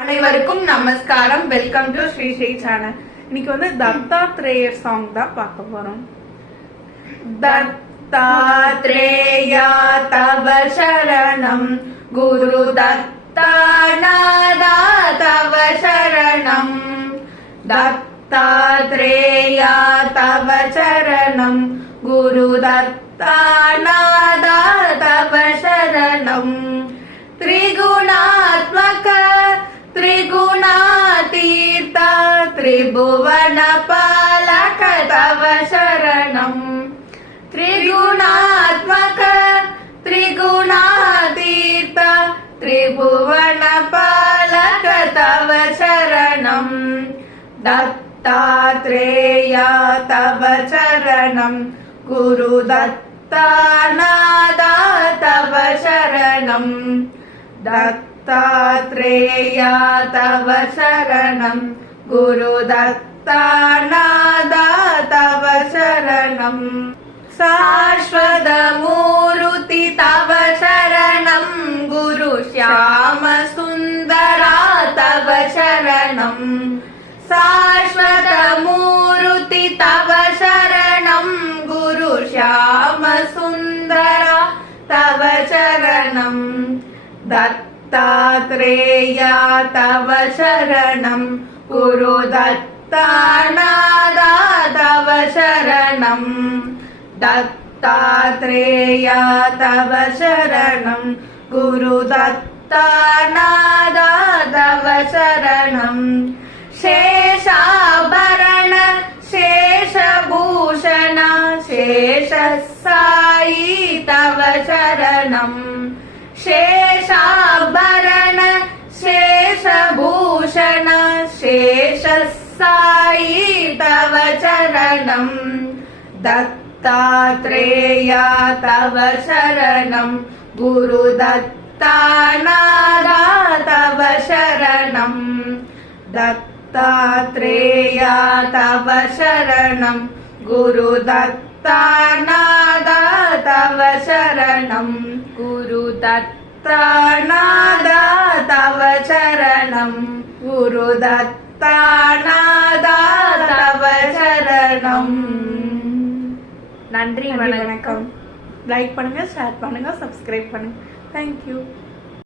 அனைவருக்கும் நமஸ்காரம். Welcome to Sri Sri channel. இன்னைக்கு வந்து தத்தாத்ரேயர் சாங் தான் பார்க்க போறோம். தத்தாத்ரேயா தவ சரணம் குரு தத்தாநாதா தவ சரணம். தத்தாத்ரேயா தவ சரணம் குரு தத்தாநாதா தவ சரணம். त्रिगुणात्मक त्रिगुणातीत त्रिभुवन पालक तव शरणम्. त्रिगुणात्मक त्रिगुणातीत त्रिभुवन पालक तव शरणम्. दत्तात्रेया तव शरणम् गुरु दत्तानादा तव शरणम्. दत्तात्रेया तव शरणं गुरु दत्तानादा तव शरणं. शाश्वत मूर्ति तव शरणं गुरु श्याम सुन्दरा तव शरणं. शाश्वत मूर्ति तव शरणं गुरु श्याम सुन्दरा तव शरणं. दत्तात्रेया तव शरणं गुरु दत्तानादा तव शरणं. दत्तात्रेया तव शरणं गुरु दत्तानादा तव शरणं. शेषाभरण शेषभूषण शेषसायी तव शरणं. शेषाभरण शेषभूषण शेषसायी तव शरणं. दत्तात्रेया तव शरणं गुरु दत्तानादा तव शरणं. दत्तात्रेया तव शरणं गुरु दत्तानादा तव शरणं. गुरु दत्तानादा तव शरणं गुरु दत्तानादा तव शरणं. நன்றி, வணக்கம். லைக் பண்ணுங்க, ஷேர் பண்ணுங்க, சப்ஸ்கிரைப் பண்ணுங்க. தேங்க்யூ.